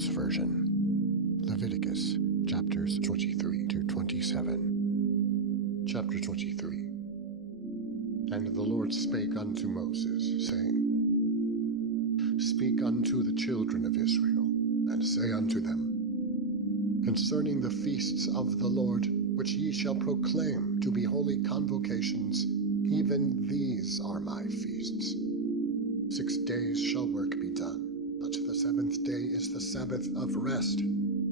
This version. Leviticus, chapters 23 to 27. Chapter 23. And the Lord spake unto Moses, saying, Speak unto the children of Israel, and say unto them, Concerning the feasts of the Lord, which ye shall proclaim to be holy convocations, even these are my feasts. 6 days shall work be done, but the 7th day is the Sabbath of rest,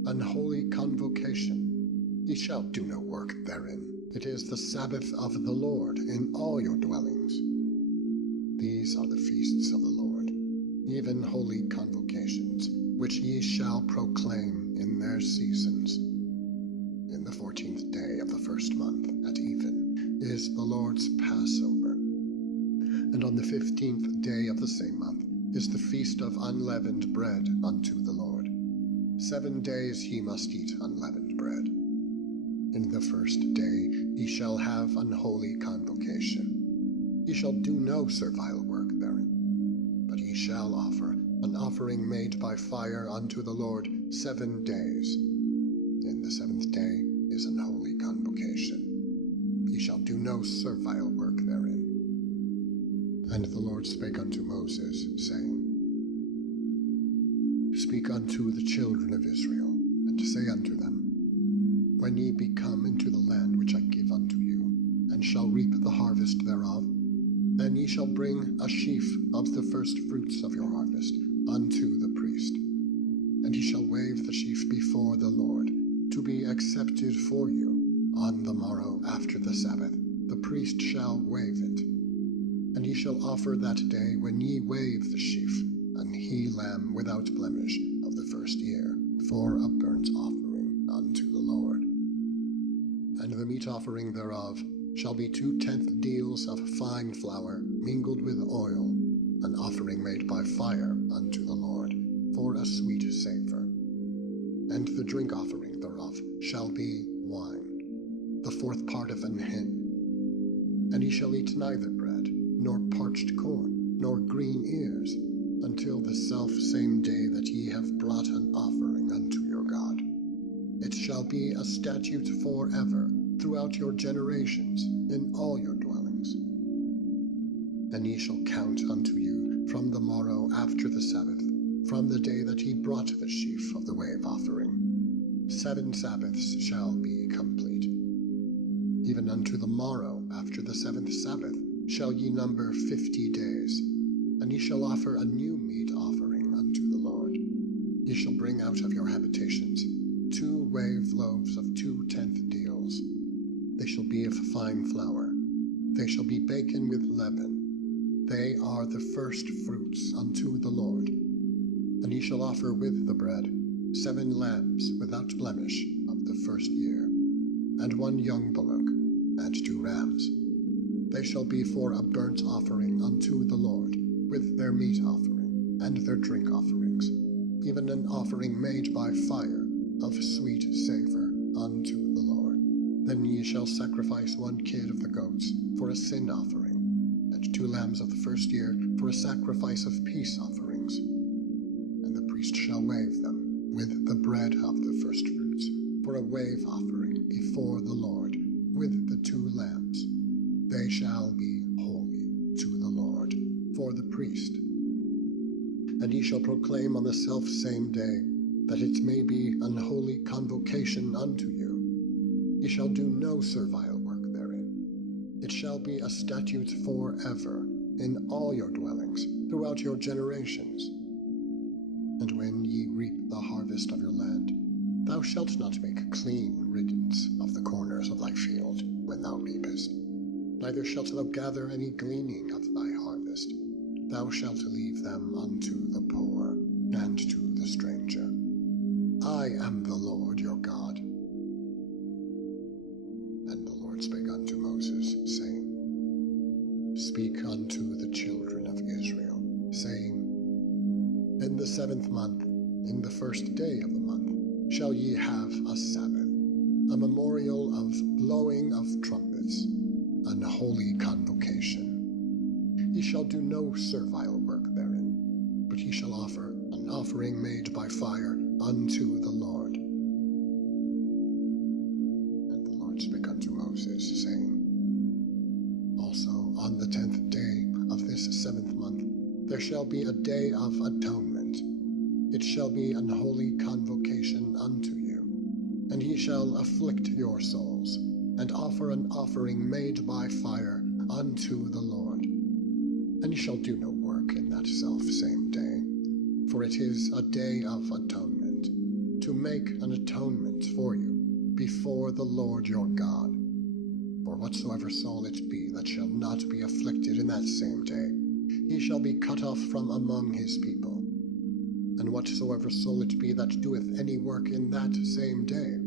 an holy convocation. Ye shall do no work therein. It is the Sabbath of the Lord in all your dwellings. These are the feasts of the Lord, even holy convocations, which ye shall proclaim in their seasons. In the 14th day of the first month at even is the Lord's Passover. And on the 15th day of the same month is the feast of unleavened bread unto the Lord. 7 days ye must eat unleavened bread. In the first day ye shall have an holy convocation. Ye shall do no servile work therein, but ye shall offer an offering made by fire unto the Lord 7 days. In the 7th day is an holy convocation. Ye shall do no servile work therein. And the Lord spake unto Moses, saying, Speak unto the children of Israel, and say unto them, When ye be come into the land which I give unto you, and shall reap the harvest thereof, then ye shall bring a sheaf of the first fruits of your harvest unto the priest. And he shall wave the sheaf before the Lord, to be accepted for you. On the morrow after the Sabbath, the priest shall wave it. And ye shall offer that day when ye wave the sheaf, an he-lamb without blemish of the first year, for a burnt offering unto the Lord. And the meat offering thereof shall be 2/10 deals of fine flour mingled with oil, an offering made by fire unto the Lord, for a sweet savour. And the drink offering thereof shall be wine, the 4th part of an hin. And ye shall eat neither bread, nor parched corn, nor green ears, until the self-same day that ye have brought an offering unto your God. It shall be a statute forever throughout your generations in all your dwellings. And ye shall count unto you from the morrow after the Sabbath, from the day that ye brought the sheaf of the wave offering. 7 Sabbaths shall be complete. Even unto the morrow after the 7th Sabbath shall ye number 50 days, and ye shall offer a new meat offering unto the Lord. Ye shall bring out of your habitations 2 wave loaves of 2/10 deals. They shall be of fine flour. They shall be baken with leaven. They are the first fruits unto the Lord. And ye shall offer with the bread 7 lambs without blemish of the first year, and 1 young bullock, and 2 rams. They shall be for a burnt offering unto the Lord, with their meat offering, and their drink offerings, even an offering made by fire, of sweet savour unto the Lord. Then ye shall sacrifice 1 kid of the goats for a sin offering, and 2 lambs of the first year for a sacrifice of peace offerings. And the priest shall wave them with the bread of the first fruits for a wave offering before the Lord, with the 2 lambs. They shall be holy to the Lord for the priest. And ye shall proclaim on the selfsame day, that it may be an holy convocation unto you. Ye shall do no servile work therein. It shall be a statute forever in all your dwellings throughout your generations. And when ye reap the harvest of your land, thou shalt not make clean riddance of the corners of thy field when thou reapest. Neither shalt thou gather any gleaning of thy harvest. Thou shalt leave them unto the poor and to the stranger. I am the Lord your God. And the Lord spake unto Moses, saying, Speak unto the children of Israel, saying, In the 7th month, in the first day of the month, shall ye have a Sabbath, a memorial of blowing of trumpets, an holy convocation. Ye shall do no servile work therein, but ye shall offer an offering made by fire unto the Lord. And the Lord spake unto Moses, saying, Also on the 10th day of this 7th month there shall be a day of atonement. It shall be an holy convocation unto you, and ye shall afflict your souls, and offer an offering made by fire unto the Lord. And ye shall do no work in that selfsame day, for it is a day of atonement, to make an atonement for you before the Lord your God. For whatsoever soul it be that shall not be afflicted in that same day, he shall be cut off from among his people. And whatsoever soul it be that doeth any work in that same day,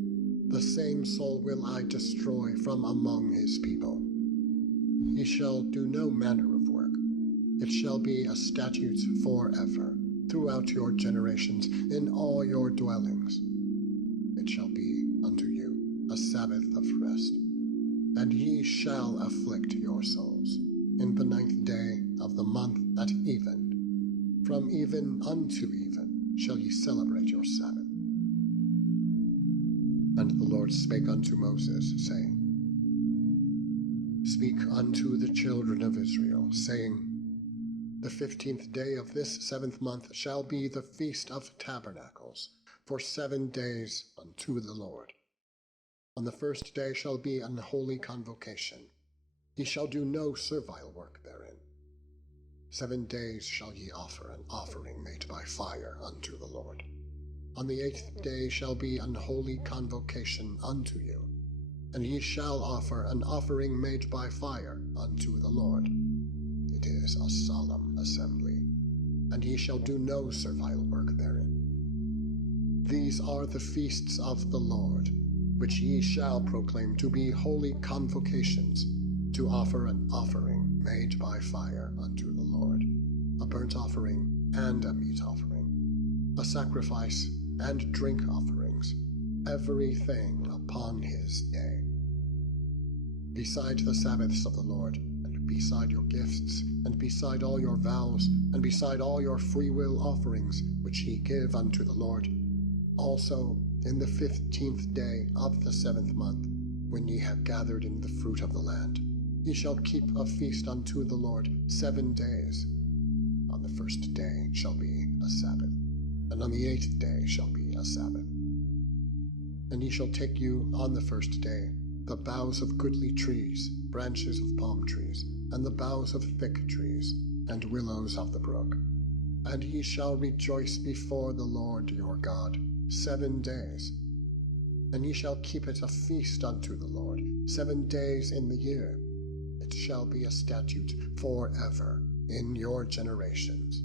the same soul will I destroy from among his people. He shall do no manner of work. It shall be a statute forever, throughout your generations, in all your dwellings. It shall be unto you a Sabbath of rest. And ye shall afflict your souls in the 9th day of the month at even. From even unto even shall ye celebrate your Sabbath. And the Lord spake unto Moses, saying, Speak unto the children of Israel, saying, The 15th day of this 7th month shall be the feast of Tabernacles, for 7 days unto the Lord. On the 1st day shall be an holy convocation. Ye shall do no servile work therein. 7 days shall ye offer an offering made by fire unto the Lord. On the 8th day shall be an holy convocation unto you, and ye shall offer an offering made by fire unto the Lord. It is a solemn assembly, and ye shall do no servile work therein. These are the feasts of the Lord, which ye shall proclaim to be holy convocations, to offer an offering made by fire unto the Lord, a burnt offering and a meat offering, a sacrifice and drink offerings, everything upon his day. Beside the Sabbaths of the Lord, and beside your gifts, and beside all your vows, and beside all your freewill offerings, which ye give unto the Lord, also in the 15th day of the 7th month, when ye have gathered in the fruit of the land, ye shall keep a feast unto the Lord 7 days. On the 1st day shall be a Sabbath, and on the 8th day shall be a Sabbath. And ye shall take you on the 1st day the boughs of goodly trees, branches of palm trees, and the boughs of thick trees, and willows of the brook. And ye shall rejoice before the Lord your God 7 days. And ye shall keep it a feast unto the Lord 7 days in the year. It shall be a statute forever in your generations.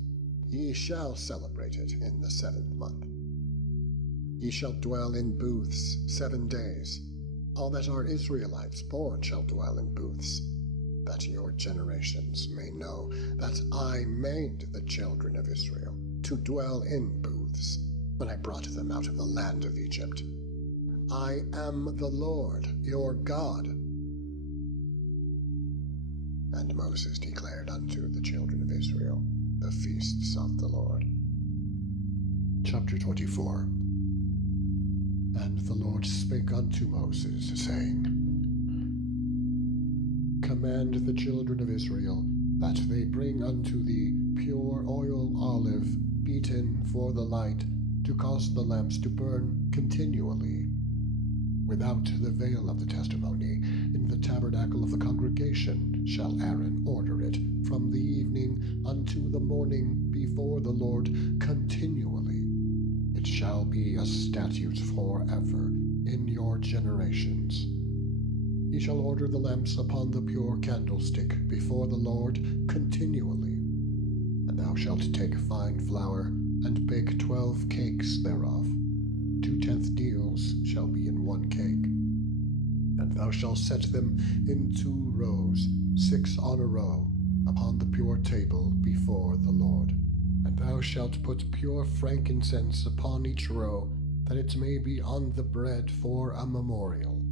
Ye shall celebrate it in the 7th month. Ye shall dwell in booths 7 days. All that are Israelites born shall dwell in booths, that your generations may know that I made the children of Israel to dwell in booths when I brought them out of the land of Egypt. I am the Lord your God. And Moses declared unto the children of Israel the feasts of the Lord. Chapter 24. And the Lord spake unto Moses, saying, Command the children of Israel that they bring unto thee pure oil olive beaten for the light, to cause the lamps to burn continually. Without the veil of the testimony, in the tabernacle of the congregation, shall Aaron order it from the evening unto the morning before the Lord continually. It shall be a statute forever in your generations. Ye shall order the lamps upon the pure candlestick before the Lord continually. And thou shalt take fine flour, and bake 12 cakes thereof. 2/10 deals shall be in 1 cake. And thou shalt set them in 2 rows, 6 on a row, upon the pure table before the Lord. And thou shalt put pure frankincense upon each row, that it may be on the bread for a memorial,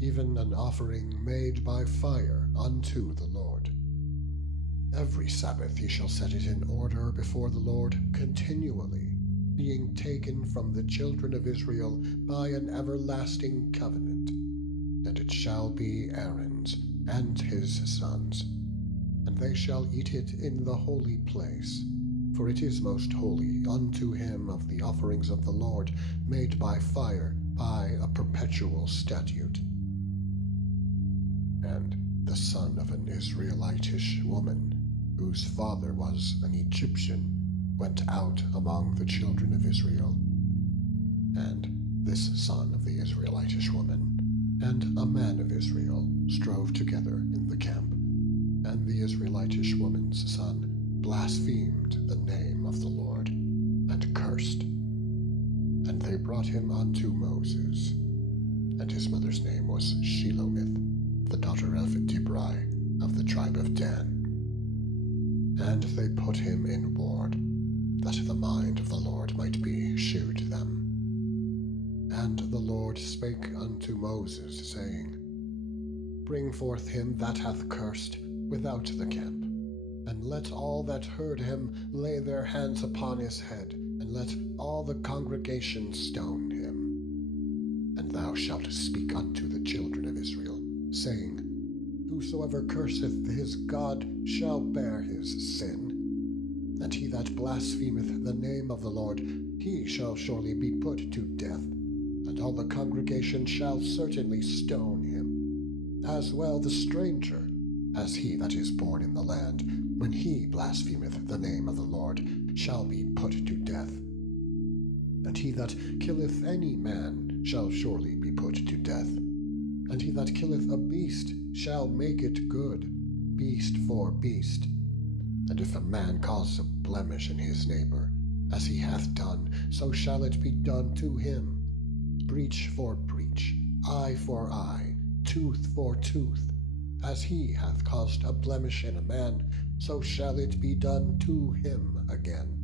even an offering made by fire unto the Lord. Every Sabbath ye shall set it in order before the Lord continually. being taken from the children of Israel by an everlasting covenant. And it shall be Aaron's and his sons, and they shall eat it in the holy place, for it is most holy unto him of the offerings of the Lord made by fire, by a perpetual statute. And the son of an Israelitish woman, whose father was an Egyptian, went out among the children of Israel. And this son of the Israelitish woman and a man of Israel strove together in the camp, and the Israelitish woman's son blasphemed the name of the Lord, and cursed. And they brought him unto Moses, and his mother's name was Shelomith, the daughter of Dibri, of the tribe of Dan. And they put him in ward, that the mind of the Lord might be shewed them. And the Lord spake unto Moses, saying, Bring forth him that hath cursed without the camp, and let all that heard him lay their hands upon his head, and let all the congregation stone him. And thou shalt speak unto the children of Israel, saying, Whosoever curseth his God shall bear his sin. And he that blasphemeth the name of the Lord, he shall surely be put to death, and all the congregation shall certainly stone him, as well the stranger as he that is born in the land, when he blasphemeth the name of the Lord, shall be put to death. And he that killeth any man shall surely be put to death. And he that killeth a beast shall make it good, beast for beast. And if a man cause a blemish in his neighbor, as he hath done, so shall it be done to him. Breach for breach, eye for eye, tooth for tooth. As he hath caused a blemish in a man, so shall it be done to him again.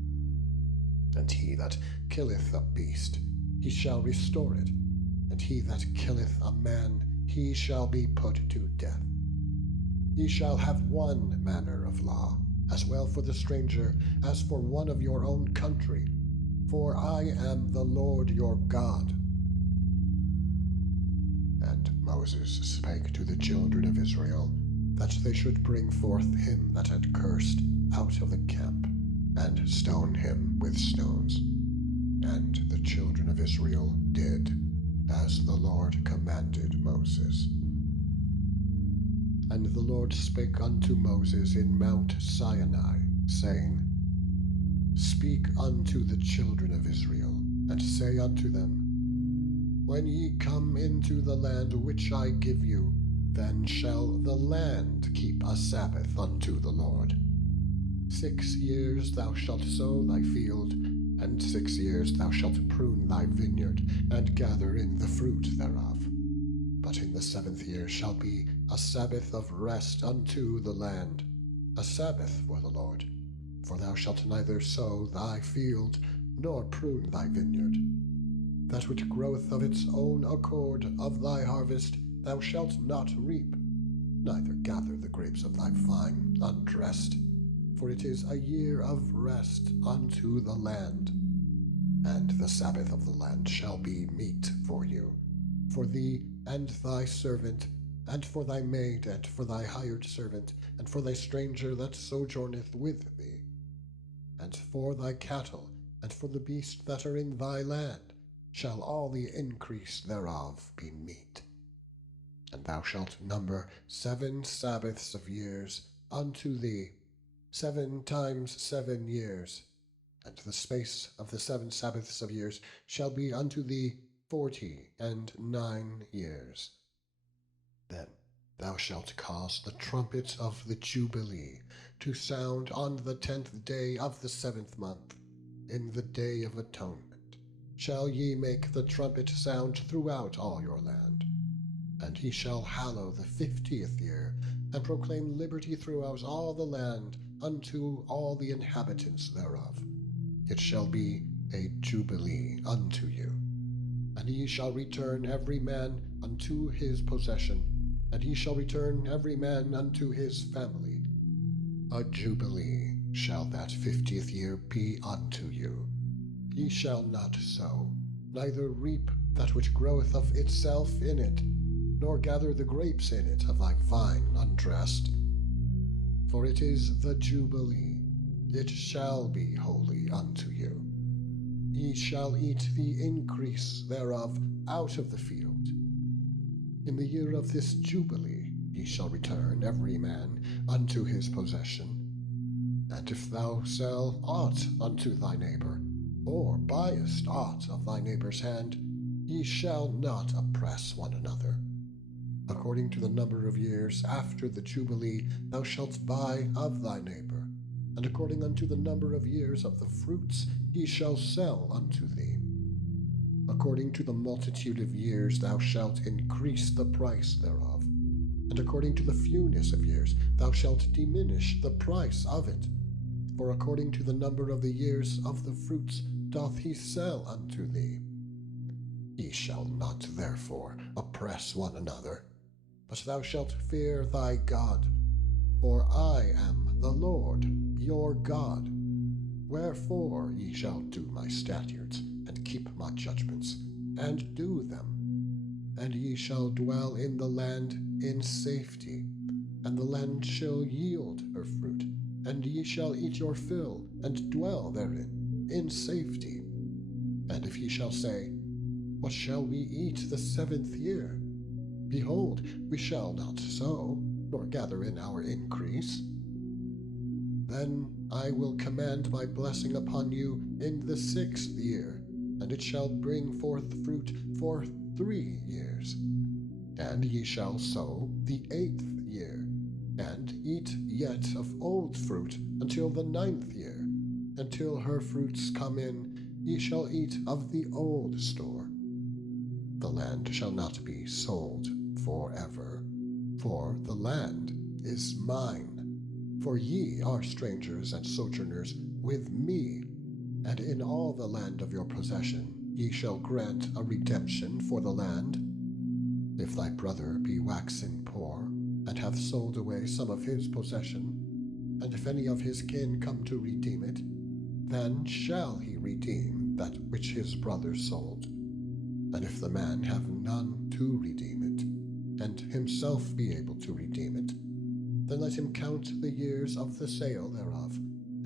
And he that killeth a beast, he shall restore it. And he that killeth a man, he shall be put to death. Ye shall have one manner of law, as well for the stranger as for one of your own country, for I am the Lord your God. And Moses spake to the children of Israel, that they should bring forth him that had cursed out of the camp, and stone him with stones. And the children of Israel did as the Lord commanded Moses. And the Lord spake unto Moses in Mount Sinai, saying, Speak unto the children of Israel, and say unto them, When ye come into the land which I give you, then shall the land keep a Sabbath unto the Lord. 6 years thou shalt sow thy field, and 6 years thou shalt prune thy vineyard, and gather in the fruit thereof. But in the 7th year shall be a Sabbath of rest unto the land, a Sabbath for the Lord. For thou shalt neither sow thy field, nor prune thy vineyard. That which groweth of its own accord of thy harvest thou shalt not reap, neither gather the grapes of thy vine undressed. For it is a year of rest unto the land. And the Sabbath of the land shall be meat for you, for thee and thy servant, and for thy maid, and for thy hired servant, and for thy stranger that sojourneth with thee, and for thy cattle, and for the beasts that are in thy land, shall all the increase thereof be meat. And thou shalt number 7 Sabbaths of years unto thee, 7 times 7 years, and the space of the 7 Sabbaths of years shall be unto thee 49 years. Then thou shalt cause the trumpet of the Jubilee to sound on the 10th day of the 7th month, in the day of atonement. Shall ye make the trumpet sound throughout all your land. And ye shall hallow the 50th year, and proclaim liberty throughout all the land unto all the inhabitants thereof. It shall be a jubilee unto you. And ye shall return every man unto his possession, and ye shall return every man unto his family. A jubilee shall that 50th year be unto you. Ye shall not sow, neither reap that which groweth of itself in it, nor gather the grapes in it of thy vine undressed. For it is the Jubilee, it shall be holy unto you. Ye shall eat the increase thereof out of the field. In the year of this Jubilee ye shall return every man unto his possession. And if thou sell aught unto thy neighbor, or buyest aught of thy neighbor's hand, ye shall not oppress one another. According to the number of years after the Jubilee thou shalt buy of thy neighbor, and according unto the number of years of the fruits ye shall sell unto thee. According to the multitude of years thou shalt increase the price thereof, and according to the fewness of years thou shalt diminish the price of it. For according to the number of the years of the fruits doth he sell unto thee. Ye shall not therefore oppress one another, but thou shalt fear thy God. For I am the Lord your God. Wherefore ye shall do my statutes, and keep my judgments, and do them. And ye shall dwell in the land in safety, and the land shall yield her fruit, and ye shall eat your fill, and dwell therein in safety. And if ye shall say, What shall we eat the 7th year? Behold, we shall not sow, nor gather in our increase. Then I will command my blessing upon you in the 6th year, and it shall bring forth fruit for 3 years. And ye shall sow the 8th year, and eat yet of old fruit until the 9th year. Until her fruits come in, ye shall eat of the old store. The land shall not be sold forever, for the land is mine. For ye are strangers and sojourners with me, and in all the land of your possession ye shall grant a redemption for the land. If thy brother be waxen poor, and hath sold away some of his possession, and if any of his kin come to redeem it, then shall he redeem that which his brother sold. And if the man have none to redeem it, and himself be able to redeem it, then let him count the years of the sale thereof,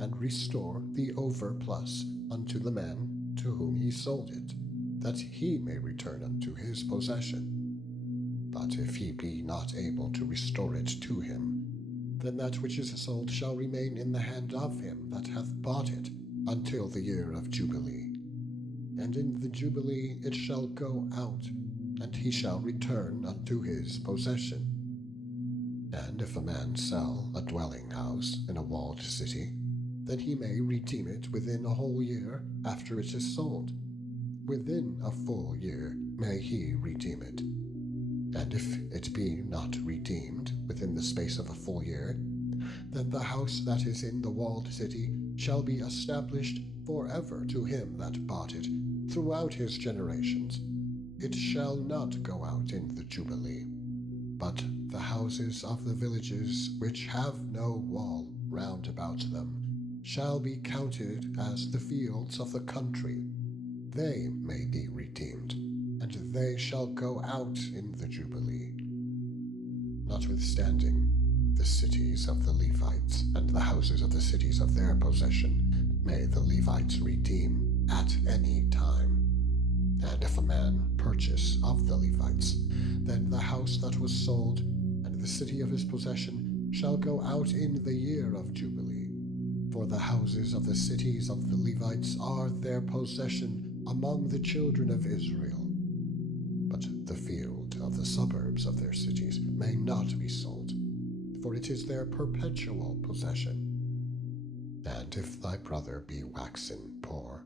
and restore the overplus unto the man to whom he sold it, that he may return unto his possession. But if he be not able to restore it to him, then that which is sold shall remain in the hand of him that hath bought it until the year of Jubilee. And in the Jubilee it shall go out, and he shall return unto his possession. And if a man sell a dwelling house in a walled city, then he may redeem it within a whole year after it is sold. Within a full year may he redeem it. And if it be not redeemed within the space of a full year, then the house that is in the walled city shall be established forever to him that bought it throughout his generations. It shall not go out in the Jubilee. But the houses of the villages which have no wall round about them shall be counted as the fields of the country. They may be redeemed, and they shall go out in the Jubilee. Notwithstanding, the cities of the Levites and the houses of the cities of their possession may the Levites redeem at any time. And if a man purchase of the Levites, then the house that was sold and the city of his possession shall go out in the year of Jubilee. For the houses of the cities of the Levites are their possession among the children of Israel. But the field of the suburbs of their cities may not be sold, for it is their perpetual possession. And if thy brother be waxen poor,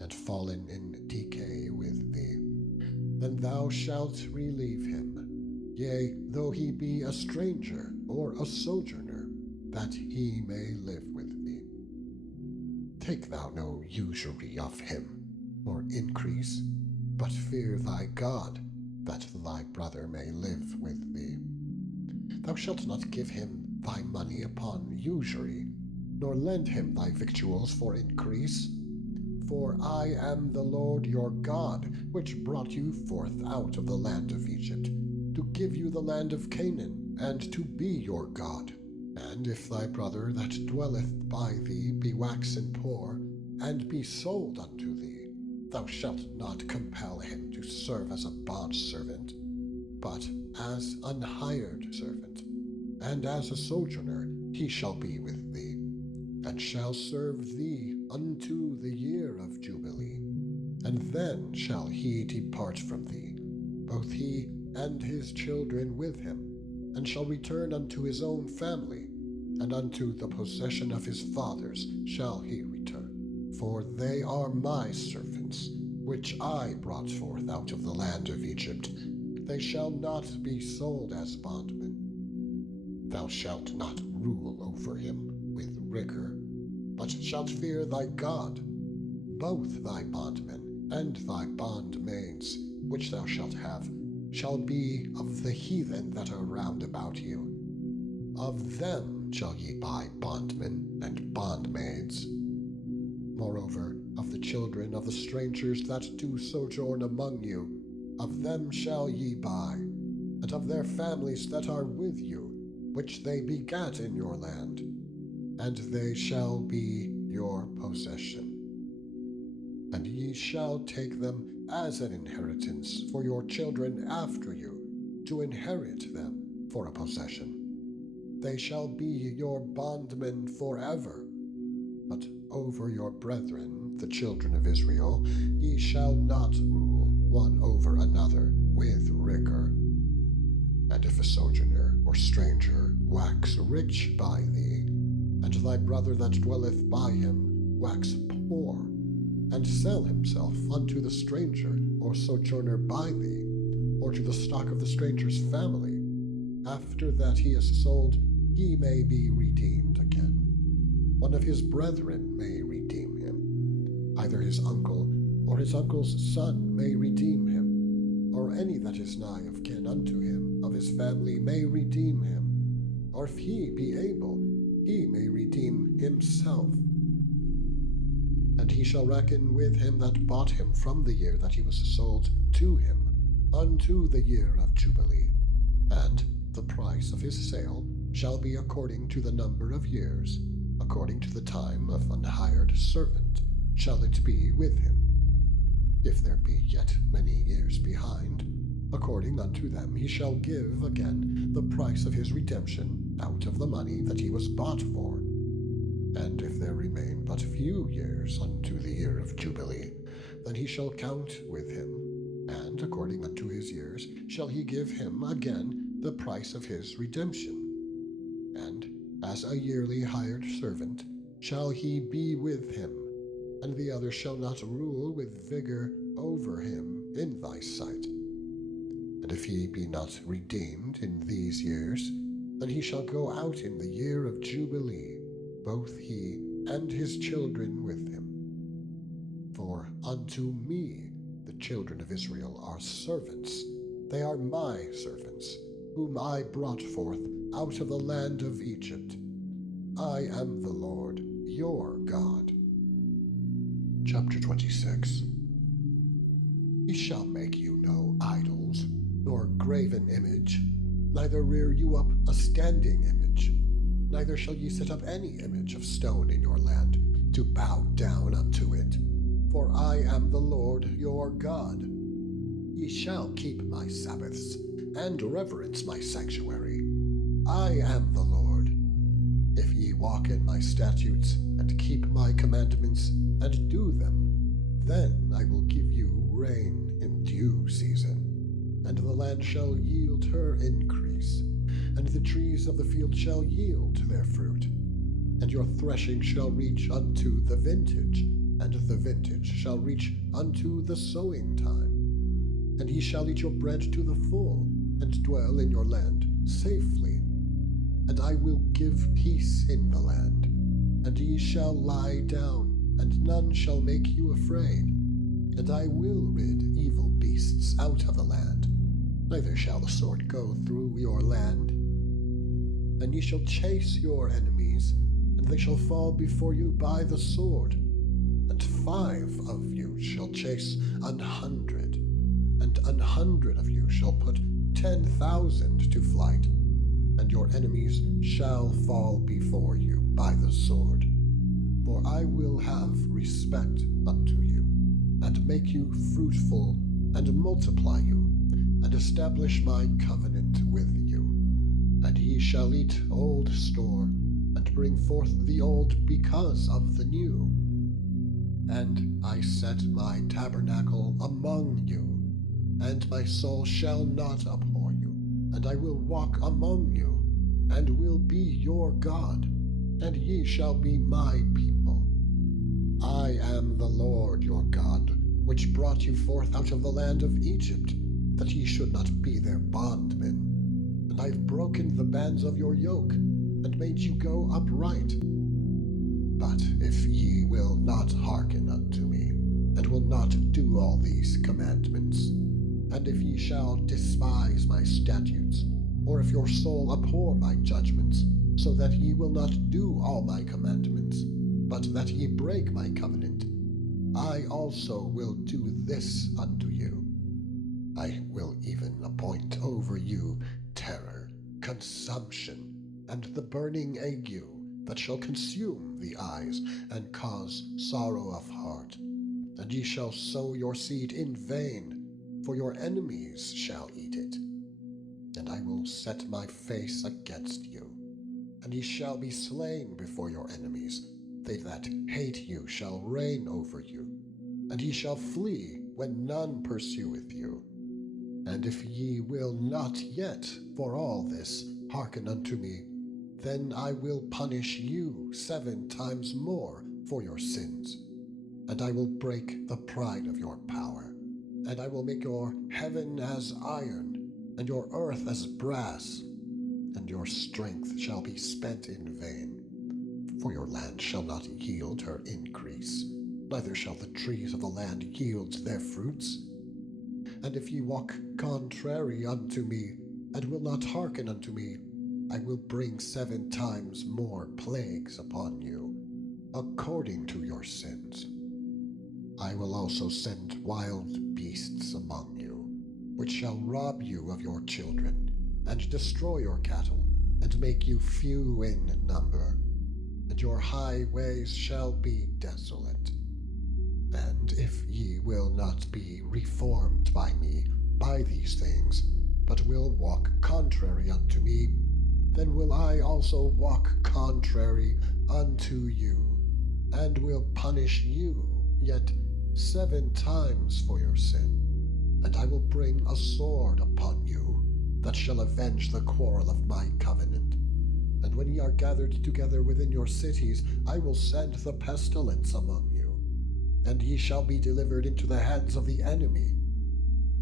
and fallen in decay with thee, then thou shalt relieve him, yea, though he be a stranger or a sojourner, that he may live with thee. Take thou no usury of him, or increase, but fear thy God, that thy brother may live with thee. Thou shalt not give him thy money upon usury, nor lend him thy victuals for increase. For I am the Lord your God, which brought you forth out of the land of Egypt, to give you the land of Canaan, and to be your God. And if thy brother that dwelleth by thee be waxen poor, and be sold unto thee, thou shalt not compel him to serve as a bondservant, but as an hired servant, and as a sojourner he shall be with thee, and shall serve thee unto the year of Jubilee. And then shall he depart from thee, both he and his children with him, and shall return unto his own family, and unto the possession of his fathers shall he return. For they are my servants, which I brought forth out of the land of Egypt. They shall not be sold as bondmen. Thou shalt not rule over him with rigor, but shalt fear thy God. Both thy bondmen and thy bondmaids, which thou shalt have, shall be of the heathen that are round about you. Of them shall ye buy bondmen and bondmaids. Moreover, of the children of the strangers that do sojourn among you, of them shall ye buy, and of their families that are with you, which they begat in your land, and they shall be your possession. And ye shall take them as an inheritance for your children after you, to inherit them for a possession. They shall be your bondmen forever. But over your brethren, the children of Israel, ye shall not rule one over another with rigor. And if a sojourner or stranger wax rich by thee, and thy brother that dwelleth by him wax poor, and sell himself unto the stranger or sojourner by thee, or to the stock of the stranger's family, after that he is sold, he may be redeemed again. One of his brethren may redeem him. Either his uncle or his uncle's son may redeem him, or any that is nigh of kin unto him of his family may redeem him, or if he be able, he may redeem himself. And he shall reckon with him that bought him from the year that he was sold to him unto the year of Jubilee, and the price of his sale shall be according to the number of years, according to the time of an hired servant shall it be with him. If there be yet many years behind, according unto them he shall give again the price of his redemption out of the money that he was bought for. And if there remain but few years unto the year of Jubilee, then he shall count with him, and according unto his years shall he give him again the price of his redemption. And as a yearly hired servant shall he be with him, and the other shall not rule with vigor over him in thy sight. And if he be not redeemed in these years, then he shall go out in the year of Jubilee, both he and his children with him. For unto me the children of Israel are servants. They are my servants, whom I brought forth out of the land of Egypt. I am the Lord your God. Chapter 26. He shall make you no idols, nor graven image, neither rear you up a standing image, neither shall ye set up any image of stone in your land, to bow down unto it. For I am the Lord your God. Ye shall keep my Sabbaths, and reverence my sanctuary. I am the Lord. If ye walk in my statutes, and keep my commandments, and do them, then I will give you rain in due season, and the land shall yield her increase, and the trees of the field shall yield their fruit. And your threshing shall reach unto the vintage, and the vintage shall reach unto the sowing time. And ye shall eat your bread to the full, and dwell in your land safely. And I will give peace in the land, and ye shall lie down, and none shall make you afraid. And I will rid evil beasts out of the land, neither shall the sword go through your land. And ye shall chase your enemies, and they shall fall before you by the sword, and 5 of you shall chase 100, and 100 of you shall put 10,000 to flight, and your enemies shall fall before you by the sword. For I will have respect unto you, and make you fruitful, and multiply you, and establish my covenant with you. And ye shall eat old store, and bring forth the old because of the new. And I set my tabernacle among you, and my soul shall not abhor you. And I will walk among you, and will be your God, and ye shall be my people. I am the Lord your God, which brought you forth out of the land of Egypt, that ye should not be their bondmen. And I have broken the bands of your yoke, and made you go upright. But if ye will not hearken unto me, and will not do all these commandments, and if ye shall despise my statutes, or if your soul abhor my judgments, so that ye will not do all my commandments, but that ye break my covenant, I also will do this unto you. I will even appoint over you terror, consumption, and the burning ague, that shall consume the eyes, and cause sorrow of heart. And ye shall sow your seed in vain, for your enemies shall eat it. And I will set my face against you, and ye shall be slain before your enemies. They that hate you shall reign over you, and ye shall flee when none pursueth you. And if ye will not yet, for all this, hearken unto me, then I will punish you 7 times more for your sins. And I will break the pride of your power, and I will make your heaven as iron, and your earth as brass, and your strength shall be spent in vain. For your land shall not yield her increase, neither shall the trees of the land yield their fruits. And if ye walk contrary unto me, and will not hearken unto me, I will bring 7 times more plagues upon you, according to your sins. I will also send wild beasts among you, which shall rob you of your children, and destroy your cattle, and make you few in number, and your highways shall be desolate. And if ye will not be reformed by me by these things, but will walk contrary unto me, then will I also walk contrary unto you, and will punish you yet 7 times for your sin. And I will bring a sword upon you, that shall avenge the quarrel of my covenant. And when ye are gathered together within your cities, I will send the pestilence among you, and ye shall be delivered into the hands of the enemy.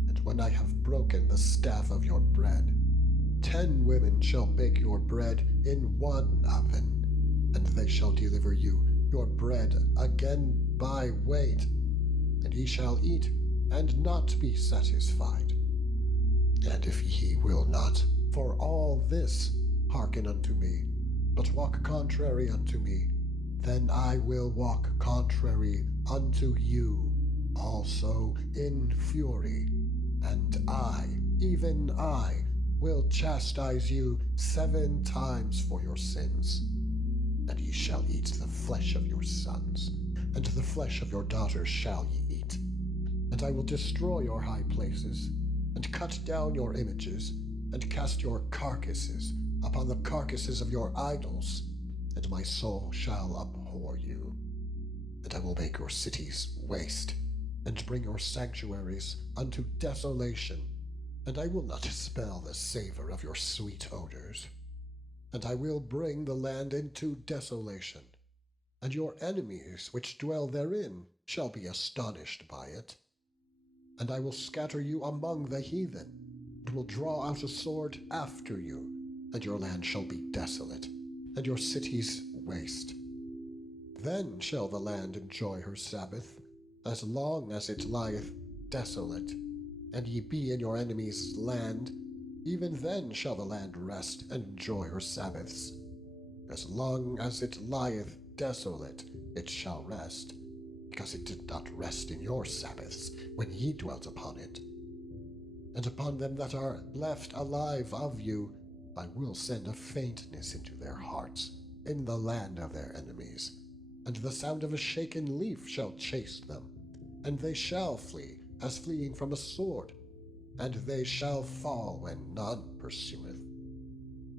And when I have broken the staff of your bread, 10 women shall bake your bread in 1 oven, and they shall deliver you your bread again by weight, and ye shall eat, and not be satisfied. And if ye will not, for all this, hearken unto me, but walk contrary unto me, then I will walk contrary unto you also in fury, and I, even I, will chastise you 7 times for your sins. And ye shall eat the flesh of your sons, and the flesh of your daughters shall ye eat. And I will destroy your high places, and cut down your images, and cast your carcasses upon the carcasses of your idols, and my soul shall abhor you. And I will make your cities waste, and bring your sanctuaries unto desolation, and I will not smell the savor of your sweet odors. And I will bring the land into desolation, and your enemies which dwell therein shall be astonished by it. And I will scatter you among the heathen, and will draw out a sword after you, and your land shall be desolate, and your cities waste. Then shall the land enjoy her Sabbath, as long as it lieth desolate, and ye be in your enemies' land, even then shall the land rest and enjoy her Sabbaths. As long as it lieth desolate, it shall rest, because it did not rest in your Sabbaths when ye dwelt upon it. And upon them that are left alive of you I will send a faintness into their hearts in the land of their enemies, and the sound of a shaken leaf shall chase them, and they shall flee as fleeing from a sword, and they shall fall when none pursueth.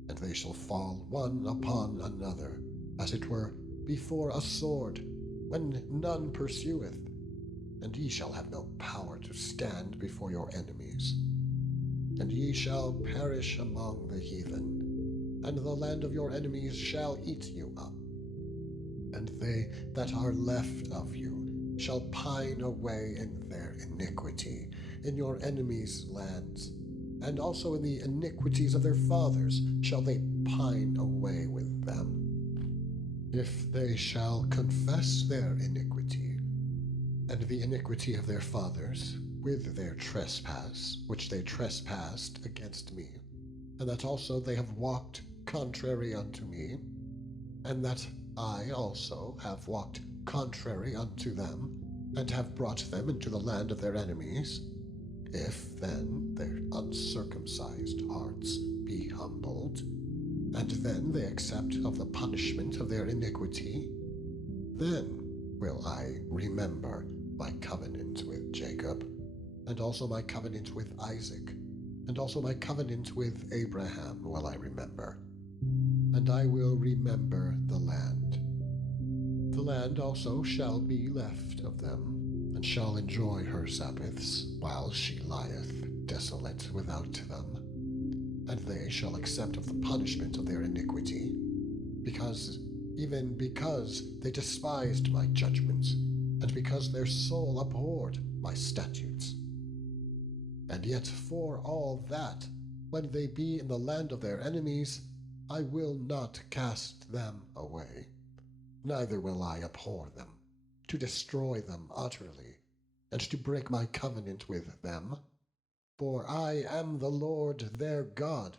And they shall fall one upon another, as it were before a sword, when none pursueth, and ye shall have no power to stand before your enemies. And ye shall perish among the heathen, and the land of your enemies shall eat you up. And they that are left of you shall pine away in their iniquity, in your enemies' lands, and also in the iniquities of their fathers shall they pine away with them. If they shall confess their iniquity, and the iniquity of their fathers, with their trespass, which they trespassed against me, and that also they have walked contrary unto me, and that I also have walked contrary unto them, and have brought them into the land of their enemies, if then their uncircumcised hearts be humbled, and then they accept of the punishment of their iniquity, then will I remember my covenant with Jacob, and also my covenant with Isaac, and also my covenant with Abraham will I remember, and I will remember the land. The land also shall be left of them, and shall enjoy her Sabbaths, while she lieth desolate without them. And they shall accept of the punishment of their iniquity, because they despised my judgments, and because their soul abhorred my statutes. And yet for all that, when they be in the land of their enemies, I will not cast them away, neither will I abhor them, to destroy them utterly, and to break my covenant with them. For I am the Lord their God,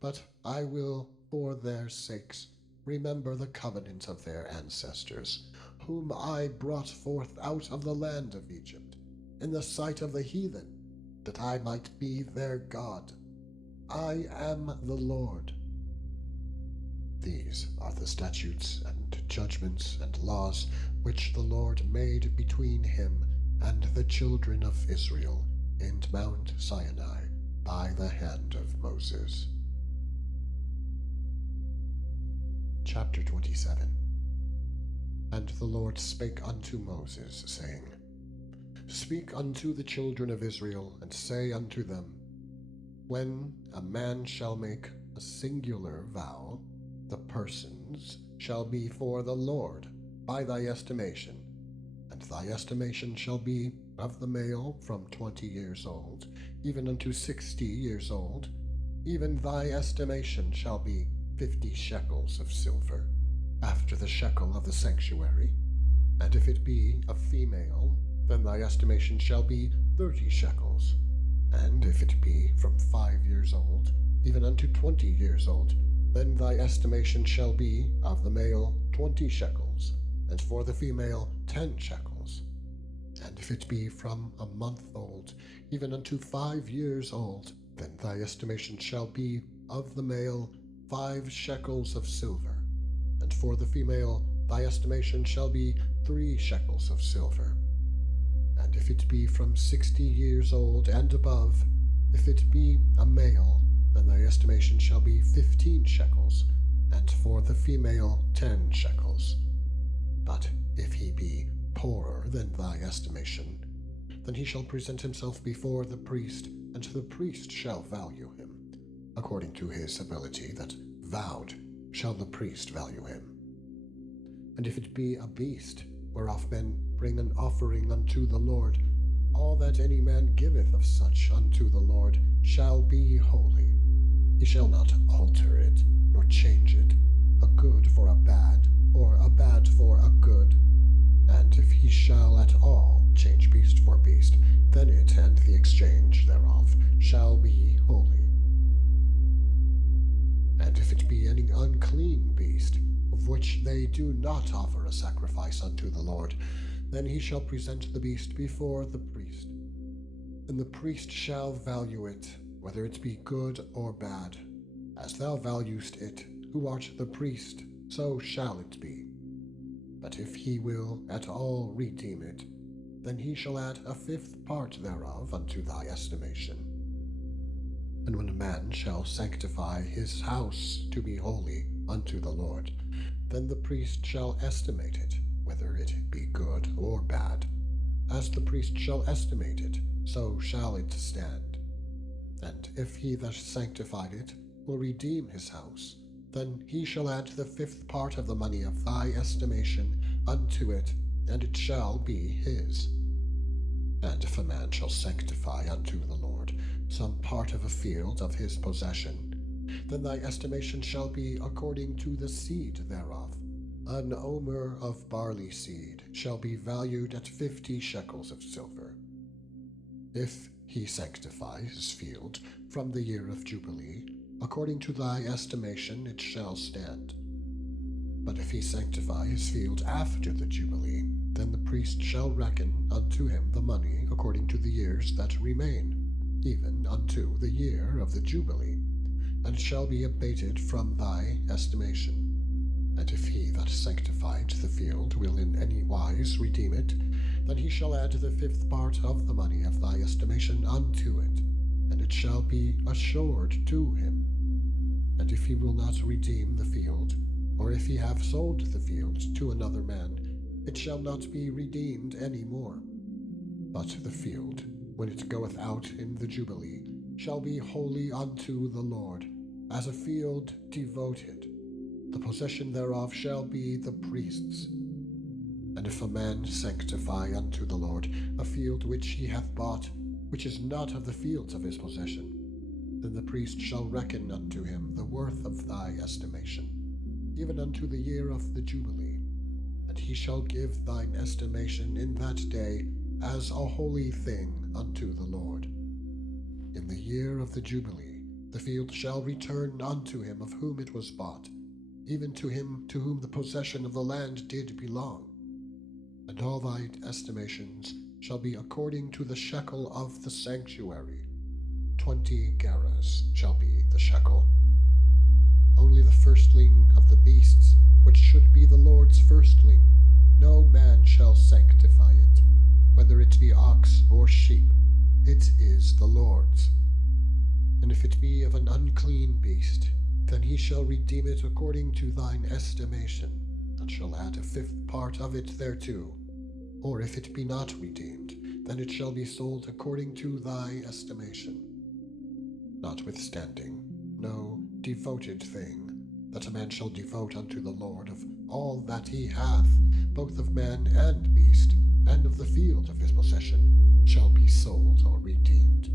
but I will for their sakes remember the covenant of their ancestors, whom I brought forth out of the land of Egypt, in the sight of the heathen, that I might be their God. I am the Lord. These are the statutes and judgments and laws which the Lord made between him and the children of Israel in Mount Sinai by the hand of Moses. Chapter 27. And the Lord spake unto Moses, saying, Speak unto the children of Israel, and say unto them, When a man shall make a singular vow, the persons shall be for the Lord by thy estimation, and thy estimation shall be of the male from 20 years old, even unto 60 years old, even thy estimation shall be 50 shekels of silver, after the shekel of the sanctuary. And if it be a female, then thy estimation shall be 30 shekels. And if it be from 5 years old, even unto 20 years old, then thy estimation shall be of the male 20 shekels, and for the female 10 shekels. And if it be from a month old, even unto 5 years old, then thy estimation shall be of the male 5 shekels of silver, and for the female thy estimation shall be 3 shekels of silver. And if it be from 60 years old and above, if it be a male, then thy estimation shall be 15 shekels, and for the female 10 shekels. But if he be poorer than thy estimation, then he shall present himself before the priest, and the priest shall value him. According to his ability that vowed shall the priest value him. And if it be a beast, whereof men bring an offering unto the Lord, all that any man giveth of such unto the Lord shall be holy. He shall not alter it, nor change it, a good for a bad, or a bad for a good. And if he shall at all change beast for beast, then it and the exchange thereof shall be holy. And if it be any unclean beast, of which they do not offer a sacrifice unto the Lord, Then he shall present the beast before the priest. And the priest shall value it, whether it be good or bad. As thou valuest it, who art the priest, so shall it be. But if he will at all redeem it, then he shall add a fifth part thereof unto thy estimation. And when a man shall sanctify his house to be holy unto the Lord, then the priest shall estimate it, whether it be good or bad. As the priest shall estimate it, so shall it stand. And if he that sanctified it will redeem his house, then he shall add the fifth part of the money of thy estimation unto it, and it shall be his. And if a man shall sanctify unto the Lord some part of a field of his possession, then thy estimation shall be according to the seed thereof. An omer of barley seed shall be valued at 50 shekels of silver. If he sanctify his field from the year of Jubilee, according to thy estimation it shall stand. But if he sanctify his field after the Jubilee, then the priest shall reckon unto him the money according to the years that remain, even unto the year of the Jubilee, and it shall be abated from thy estimation. And if he that sanctified the field will in any wise redeem it, then he shall add the fifth part of the money of thy estimation unto it, and it shall be assured to him. And if he will not redeem the field, or if he have sold the field to another man, it shall not be redeemed any more. But the field, when it goeth out in the Jubilee, shall be holy unto the Lord, as a field devoted. The possession thereof shall be the priest's. And if a man sanctify unto the Lord a field which he hath bought, which is not of the fields of his possession, then the priest shall reckon unto him the worth of thy estimation, even unto the year of the Jubilee. And he shall give thine estimation in that day as a holy thing unto the Lord. In the year of the Jubilee the field shall return unto him of whom it was bought, even to him to whom the possession of the land did belong. And all thy estimations shall be according to the shekel of the sanctuary. 20 gerahs shall be the shekel. Only the firstling of the beasts, which should be the Lord's firstling, no man shall sanctify it, whether it be ox or sheep, it is the Lord's. And if it be of an unclean beast, then he shall redeem it according to thine estimation, and shall add a fifth part of it thereto. Or if it be not redeemed, then it shall be sold according to thy estimation. Notwithstanding, no devoted thing that a man shall devote unto the Lord of all that he hath, both of man and beast, and of the field of his possession, shall be sold or redeemed.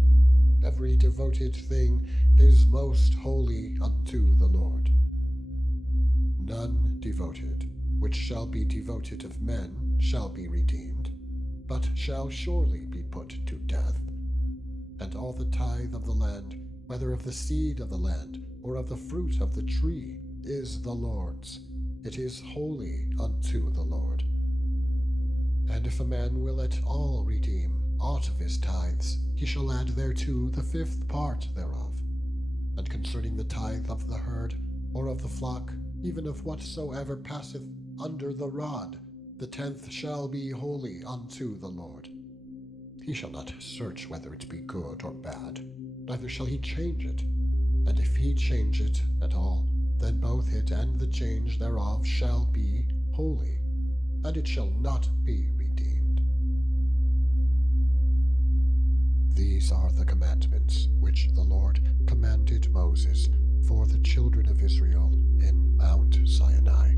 Every devoted thing is most holy unto the Lord. None devoted, which shall be devoted of men, shall be redeemed, but shall surely be put to death. And all the tithe of the land, whether of the seed of the land, or of the fruit of the tree, is the Lord's. It is holy unto the Lord. And if a man will at all redeem aught of his tithes, he shall add thereto the fifth part thereof. And concerning the tithe of the herd, or of the flock, even of whatsoever passeth under the rod, the 10th shall be holy unto the Lord. He shall not search whether it be good or bad, neither shall he change it. And if he change it at all, then both it and the change thereof shall be holy, and it shall not be redeemed. These are the commandments which the Lord commanded Moses for the children of Israel in Mount Sinai.